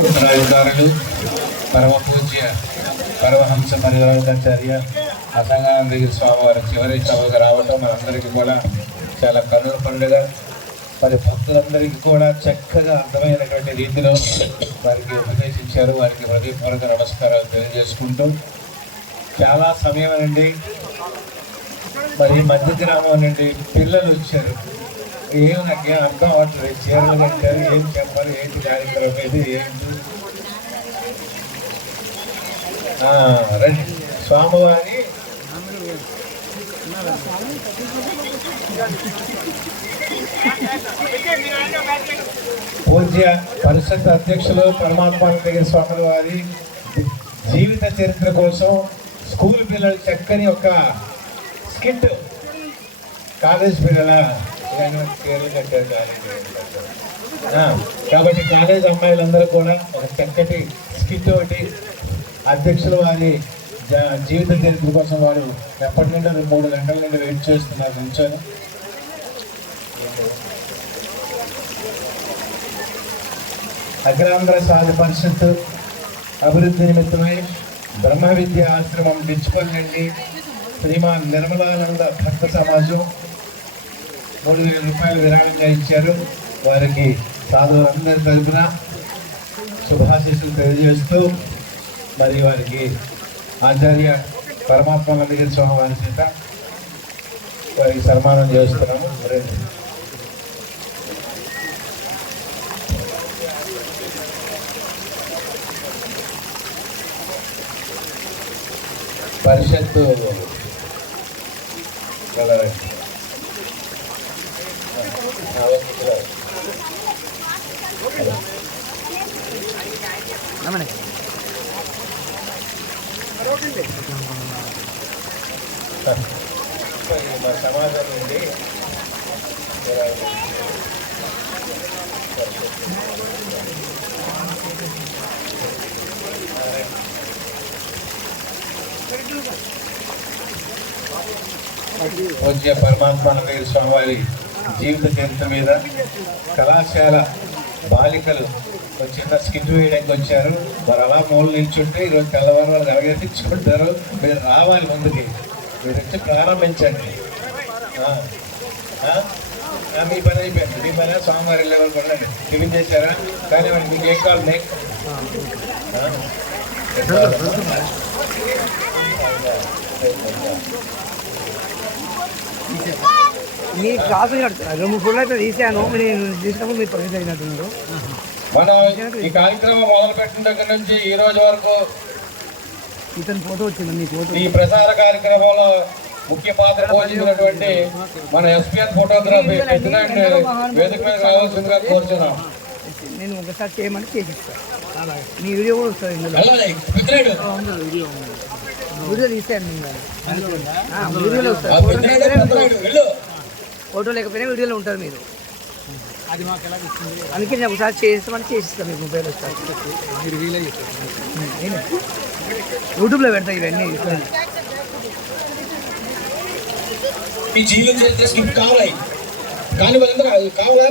ఉత్తరాధికారులు పరమ పూజ్య పరమహంస పరివరాజాచార్య అసంగానంద స్వామి వారి చివరి సభకు రావటం మనందరికీ కూడా చాలా కన్నుల పండుగ. మరి భక్తులందరికీ కూడా చక్కగా అర్థమైనటువంటి రీతిలో వారికి ఉపదేశించారు. వారికి హృదయపూర్వక నమస్కారాలు తెలియజేసుకుంటూ చాలా సమయం నుండి మరి మధ్య గ్రామం నుండి పిల్లలు వచ్చారు. నాకేం అర్థం అవ్వట్లేదు. చీరలు కట్టారు, ఏం చెప్పాలి, ఏంటి కార్యక్రమం ఇది, ఏంటి రండి. స్వామివారి పూజ్య పరిషత్ అధ్యక్షులు పరమాత్మానంద స్వాముల వారి జీవిత చరిత్ర కోసం స్కూల్ పిల్లలు చక్కని ఒక స్కిట్, కాలేజ్ పిల్లల పేర్లు కట్టారు. కాబట్టి కాలేజ్ అమ్మాయిలందరూ కూడా ఒక చక్కటి స్కిట్ ఒకటి అధ్యక్షుల వారి జీవిత చరిత్ర కోసం వారు ఎప్పటి నుండి 3 గంటల నుండి వెయిట్ చేస్తున్నారు నిల్చొని. అఖిలాంధ్ర సాధు పరిషత్ అభివృద్ధి నిమిత్తమై బ్రహ్మ విద్యా ఆశ్రమం డిచ్పల్ నుండి శ్రీమాన్ నిర్మలానంద భక్త సమాజం 3,000 రూపాయలు విరాళంగా ఇచ్చారు. వారికి సాధువులందరి తరఫున శుభాశీస్సులు తెలియజేస్తూ మరి వారికి ఆచార్య పరమాత్మానంద స్వామి వారి చేత వారికి సన్మానం చేస్తున్నాము. పరిషత్తు మా సమాజం నుండి పూజ్య పరమాత్మానంద స్వామి వారి జీవిత చరిత్ర మీద కళాశాల బాలికలు చిన్న స్కిట్ వేయడానికి వచ్చారు. మరి అలా మూలు నిల్చుంటే ఈరోజు తెల్లవారు వాళ్ళు ఎలాగెత్తించుకుంటారు. మీరు రావాలి ముందుకి, మీరు వచ్చి ప్రారంభించండి. మీ పని అయిపోయింది. మీ పని స్వామివారి వెళ్ళేవాళ్ళు కూడా టిఫిన్ చేశారా? కానీ మీకు ఏం కావాలి? నెక్ మీ క్లాసు 2-3 ఫోటోలు అయితే తీసాను. నేను తీసినప్పుడు మీరు పరిస్థితి అయినట్టున్నారు. మనం ఈ కార్యక్రమం మొదలుపెట్టిన దగ్గర నుంచి ఈ రోజు వరకు ఇతని ఫోటో వచ్చింది. మీ ఫోటో ఈ ప్రసార కార్యక్రమంలో ముఖ్య పాత్ర పోషించినటువంటి మన ఎస్పీఎన్ ఫోటోగ్రఫీ వేదిక మీద రావాల్సిందిగా కోరుతున్నాం. నేను ఒకసారి చేయమని చేసిస్తాను. మీ వీడియో కూడా వస్తుంది ఇందులో. వీడియో తీసాను. వీడియోలో వస్తుంది. ఫోటో లేకపోయినా వీడియోలో ఉంటుంది. మీరు అది మాకు ఎలా ఇస్తుంది. అందుకే నేను ఒకసారి చేస్తామని చేసిస్తాను. మీకు మొబైల్ వస్తాను. యూట్యూబ్లో పెడతా ఇవన్నీ. ఈ జీవితం చేస్తే స్కిప్ కావాలి కానీ కావాలా